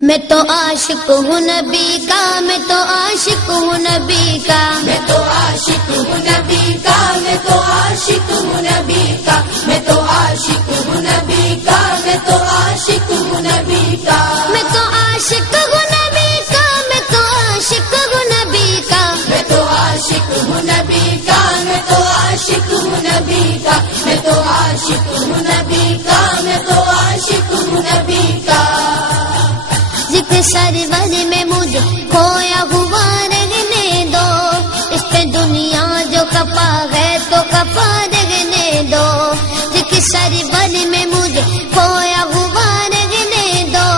میں تو عاشق ہوں نبی کا، میں تو عاشق ہوں نبی کا، میں تو عاشق ہوں نبی کا، میں تو عاشق ہوں نبی کا، میں تو عاشق ہوں نبی کا، میں تو عاشق ہوں نبی کا، میں تو عاشق ہوں نبی کا، میں تو عاشق ہوں نبی کا، میں تو عاشق ہوں نبی کا، میں تو عاشق ہوں نبی کا، میں تو عاشق ہوں نبی کا، میں تو عاشق ہوں نبی کا، ذکر سرور میں مجھے کھویا ہوا رہنے دو، اس پہ دنیا جو کپا ہے تو کپا رہنے دو، ذکر سرور میں مجھے کھویا ہوا رہنے دو،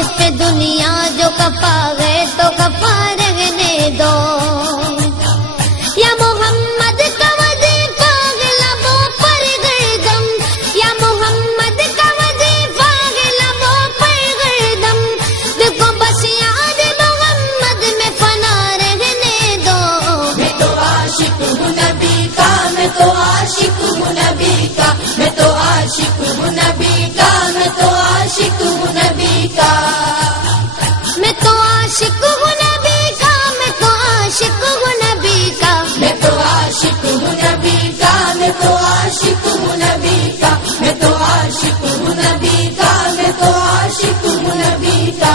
اس پہ دنیا جو کپا ہے تو کپا رہنے دو، یا محمد کا وظیفہ لبوں پر گردم، یا محمد کا وظیفہ لبوں پر گردم، دیکھو بس یاد محمد میں فنا رہنے دو، میں تو عاشق ہوں نبی کا، میں تو عاشق ہوں نبی کا، میں تو عاشق ہوں نبی کا، میں تو عاشق ہوں نبی کا، میں تو عاشق ہوں نبی کا، میں تو عاشق ہوں نبی کا، میں تو عاشق ہوں نبی کا، میں تو عاشق ہوں نبی کا، میں تو عاشق ہوں نبی کا، میں تو عاشق ہوں نبی کا،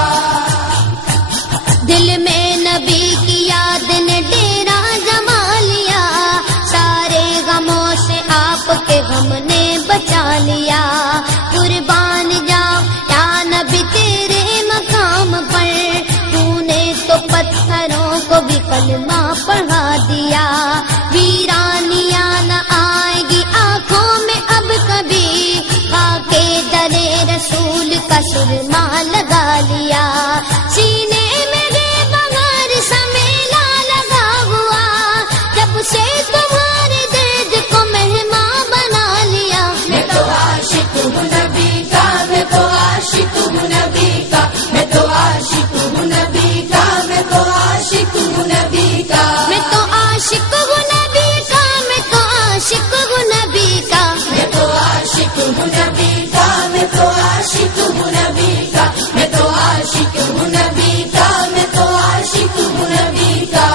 دل میں نبی کی یاد نے ڈیرا جما لیا، سارے غموں سے آپ کے غم نے بچا لیا، قربان جاؤ یا نبی تیرے مقام پر، تو نے تو پتھروں کو بھی کلمہ پڑھا دیا، ویرانیاں نہ آئے گی آنکھوں میں اب کبھی، خاکے درے رسول کا سرما لگا لیا، سینے میں بغیر سمیلا لگا ہوا، جب سے تمہارے درد کو مہمان بنا لیا، میں تو عاشق ہوں نبی کا، میں تو عاشق ہوں نبی کا، میں تو عاشق ہوں نبی کا، میں تو عاشق ہوں نبی کا، میں تو عاشق ہوں نبی کا، میں تو عاشق ہوں نبی کا، میں تو عاشق ہوں نبی کا، میں تو عاشق ہوں نبی کا، میں تو عاشق ہوں نبی کا، میں تو عاشق ہوں نبی کا،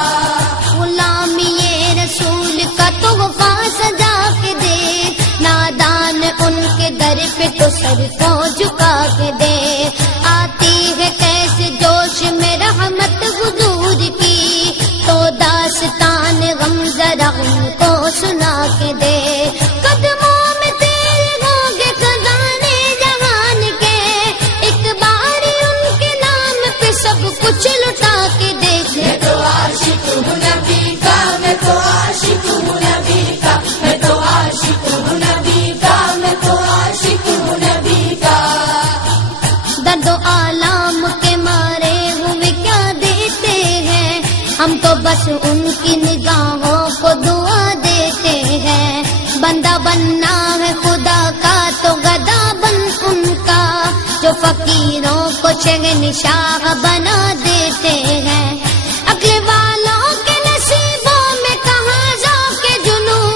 غلامی رسول کا تحفہ سجا کے دے، نادان ان کے در پہ تو سر کو جھکا کے دے، آتی ہے کیسے جوش میں رحمت حضور کی، تو داستان غم ذرا ان کو سنا کے دے، قدموں میں تیرے ہوں گے خزانے جہان کے، ایک بار ان کے نام پہ سب کچھ لٹا کے دیکھ، میں تو عاشق ہوں نبی کا، میں تو عاشق ہوں نبی کا، میں تو عاشق ہوں نبی کا، میں تو عاشق ہوں نبی کا، درد و آلام کے مارے ہوئے کیا دیتے ہیں، ہم تو بس ان کی نگاہوں کو دعا دیتے ہیں، بندہ بننا ہے خدا کا تو گدا بن ان کا، جو فقیروں کو شہنشاہ بنا دیتے ہیں، عقل والوں کے نصیبوں میں کہاں ذوق جنوں،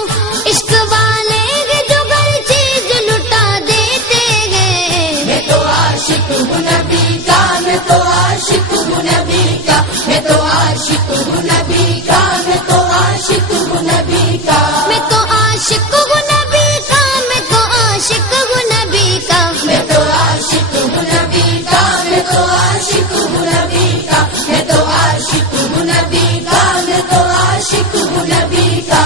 عشق والے ہیں جو گھر چیز لٹا دیتے ہیں، میں تو عاشق ہوں نبی کا، میں تو عاشق ہوں نبی کا، میں تو عاشق ہوں نبی کا، میں تو عاشق ہوں نبی کا، میں تو عاشق ہوں نبی کا، میں تو عاشق ہوں نبی کا، میں تو عاشق ہوں نبی کا، میں تو عاشق ہوں نبی کا، میں تو عاشق ہوں نبی کا، میں تو عاشق ہوں نبی کا،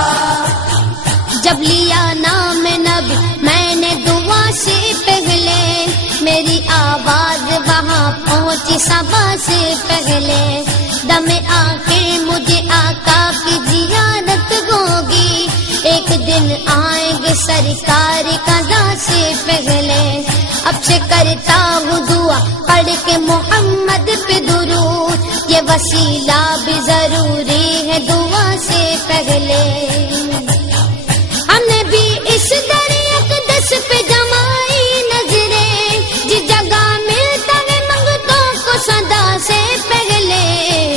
جب لیا نام نبی میں نے دعا سے پہلے، میری آواز وہاں پہنچی صبا سے پہلے، دم آخر مجھے آقا کی زیارت ہوگی، ایک دن آئیں گے سرکار قضا سے پہلے، اب سے کرتا ہوں دعا پڑھ کے محمد پہ درود، یہ وسیلہ بھی ضروری ہے دعا سے پہلے، ہم نے بھی اس در اقدس پہ جمائی نظریں، جس جگہ ملتا ہے منگتوں کو صدا سے پہلے،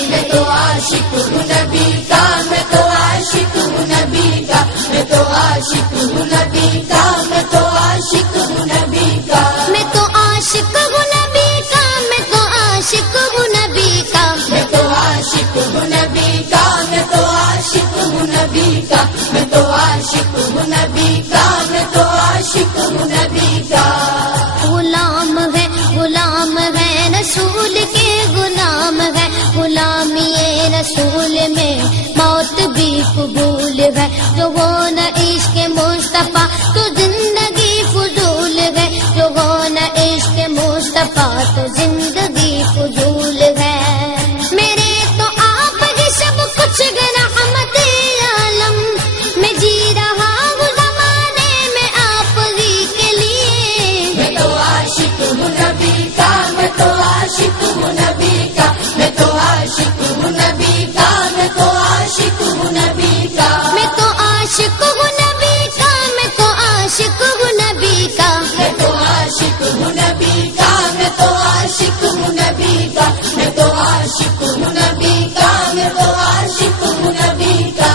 میں تو عاشق ہوں نبی کا، میں تو عاشق ہوں نبی کا، میں تو عاشق ہوں نبی کا، میں تو عاشق ہوں نبی کا، میں تو عاشق ہوں نبی کا، میں تو عاشق عاشق ہوں نبی کا، میں تو عاشق ہوں نبی کا، میں تو عاشق ہوں نبی کا، میں تو عاشق ہوں نبی کا، میں تو عاشق ہوں نبی کا۔ غلام ہے رسول کے غلام ہے، غلامی رسول میں موت بھی قبول ہے، جو وہ نہ عشق مصطفیٰ تو زندگی فضول ہے، جو وہ نہ عشق مصطفیٰ تو زندگی فضول ہے۔ میرے تو آپ ہی سب کچھ رحمت عالم، میں جی رہا ہوں زمانے میں آپ ہی کے لیے۔ میں تو عاشق ہوں نبی کا، میں تو عاشق ہوں نبی کا، میں تو عاشق ہوں نبی کا، میں تو عاشق ہوں نبی کا۔ میں تو عاشق ہوں نبی کا، میں تو عاشق ہوں نبی کا، میں تو عاشق ہوں نبی کا، میں تو عاشق ہوں نبی کا، میں تو عاشق ہوں نبی کا، میں تو عاشق ہوں نبی کا۔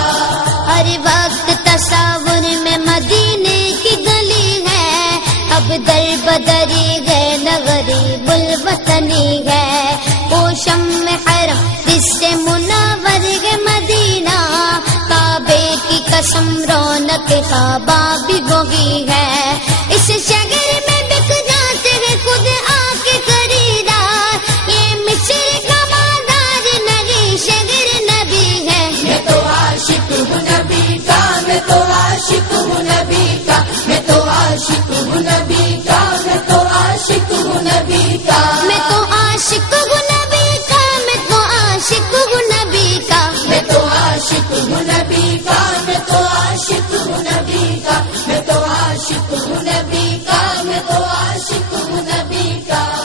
ہر وقت تصور میں مدینے کی گلی ہے، اب در بدری گئے نہ غریب الوطنی ہے، وہ شم حرم جس سے منور ہے مدینہ، کعبے کی قسم رونق خوابہ بھی وہی ہے،